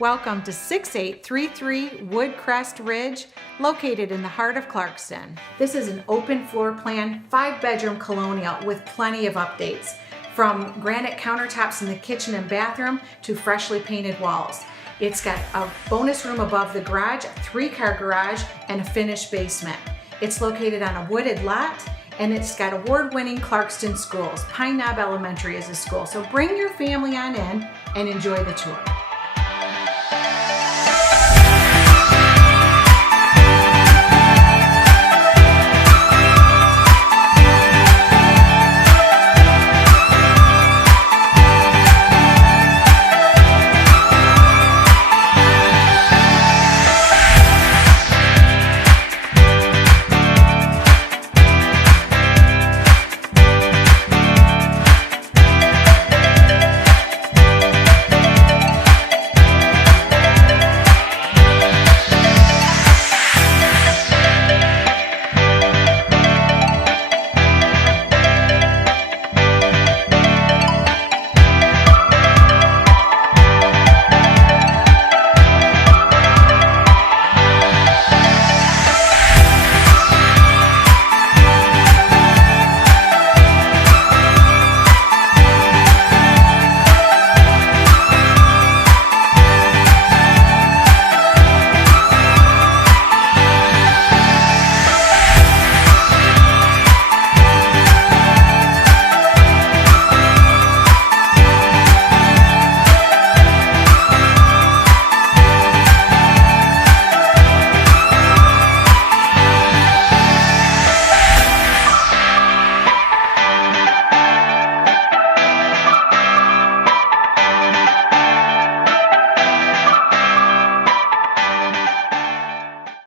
Welcome to 6833 Woodcrest Ridge, located in the heart of Clarkston. This is an open floor plan, 5-bedroom colonial with plenty of updates, from granite countertops in the kitchen and bathroom to freshly painted walls. It's got a bonus room above the garage, a 3-car garage, and a finished basement. It's located on a wooded lot, and it's got award-winning Clarkston Schools. Pine Knob Elementary is a school, so bring your family on in and enjoy the tour.